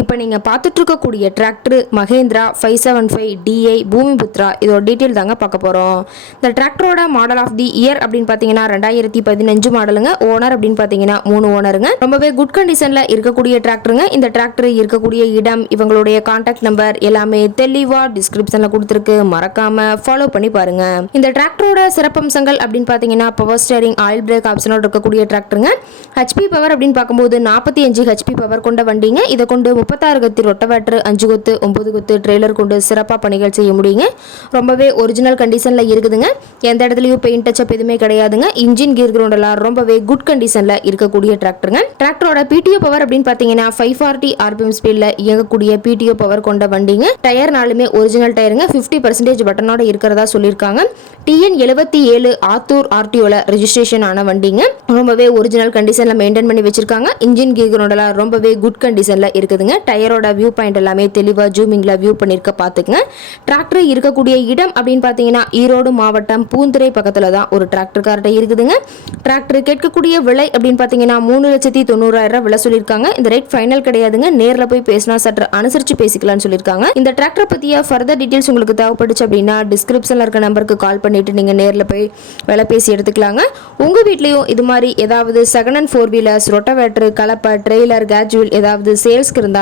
இப்போ நீங்கள் பார்த்துட்ருக்கக்கூடிய tractor Mahindra five seven five DI Bhumiputra. இதோட டீட்டெயில் தாங்க பார்க்க போகிறோம் இந்த டிராக்டரோட மாடல் ஆஃப் தி இயர் அப்படின்னு பார்த்தீங்கன்னா ரெண்டாயிரத்தி பதினஞ்சு மாடலுங்க ஓனர் அப்படின்னு பார்த்தீங்கன்னா மூணு ஓனருங்க ரொம்பவே குட் கண்டிஷனில் இருக்கக்கூடிய டிராக்டருங்க இந்த டிராக்டர் இருக்கக்கூடிய இடம் இவங்களுடைய கான்டாக்ட் நம்பர் எல்லாமே தெளிவாக டிஸ்கிரிப்ஷனில் கொடுத்துருக்கு. மறக்காமல் ஃபாலோ பண்ணி பாருங்கள் இந்த டிராக்டரோட சிறப்பம்சங்கள் அப்படின்னு பார்த்தீங்கன்னா பவர் ஸ்டேரிங் ஆயில் பிரேக் ஆப்ஷனோட இருக்கக்கூடிய டிராக்டருங்க ஹெச்பி பவர் அப்படின்னு பார்க்கும்போது நாற்பத்தி அஞ்சு ஹெச்பி பவர் கொண்ட வண்டிங்க. இதை கொண்டு முப்பத்தாறு கத்தி ரொட்டவேட்டர் அஞ்சு கொத்து ஒம்பது கொத்து ட்ரெய்லர் கொண்டு சிறப்பாக பணிகள் செய்ய முடியுங்க. ரொம்பவே ஒரிஜினல் கண்டிஷனில் இருக்குதுங்க. எந்த இடத்துலையும் பெயிண்ட் டச்சப் எதுவுமே கிடையாதுங்க. இன்ஜின் கீர் கிரவுண்ட் எல்லாம் ரொம்பவே குட் கண்டிஷனில் இருக்கக்கூடிய டிராக்டருங்க டிராக்டரோட பிடிஓ பவர் அப்படின்னு பார்த்தீங்கன்னா ஃபைவ் ஃபார்ட்டி ஆர்பிஎம் ஸ்பீடில் இயங்கக்கூடிய பிடிஓ பவர் கொண்ட வண்டிங்க. டயர்னாலுமே ஒரிஜினல் டயருங்க ஃபிஃப்டி பர்சன்டேஜ் பட்டனோட இருக்கிறதா சொல்லியிருக்காங்க. டிஎன் எழுபத்தி ஏழு ஆத்தூர் ஆர்டிஓவில் ரெஜிஸ்ட்ரேஷன் ஆன வண்டிங்க. ரொம்பவே ஒரிஜினல் கண்டிஷனில் மெயின்டைன் பண்ணி வச்சிருக்காங்க. இன்ஜின் கீர் கிரவுண்ட் எல்லாம் ரொம்பவே குட் கண்டிஷனில் இருக்குதுங்க. டயரோட வியூ பாயிண்ட் எல்லாமே தெளிவாக ஜூமிங்கில் வியூ பண்ணியிருக்க பார்த்துக்குங்க டிராக்டர் இருக்கக்கூடிய இடம் அப்படின்னு பார்த்தீங்கன்னா ஈரோடு மாவட்டம் பூந்துறை பக்கத்தில் தான் ஒரு டிராக்டர் கார்ட்ட இருக்குதுங்க. டிராக்டர் கேட்கக்கூடிய விலை அப்படின்னு பார்த்தீங்கன்னா மூணு லட்சத்தி தொண்ணூறாயிரம் விலை சொல்லியிருக்காங்க. இந்த ரேட் ஃபைனல் கிடையாதுங்க. நேரில் போய் பேசினா சற்று அனுசரித்து பேசிக்கலாம்னு சொல்லியிருக்காங்க. இந்த டிராக்டர் பற்றிய ஃபர்தர் டீட்டெயில்ஸ் உங்களுக்கு தேவைப்பட்டுச்சு அப்படின்னா டிஸ்கிரிப்ஷனில் இருக்க நம்பருக்கு கால் பண்ணிட்டு நீங்கள் நேரில் போய் விலை பேசி எடுத்துக்கலாங்க. உங்கள் வீட்லேயும் இது மாதிரி ஏதாவது second and four wheelers rotavator கலப்பை ட்ரெய்லர் கேஜுவல் ஏதாவது சேல்ஸ்க்கு இருந்தால்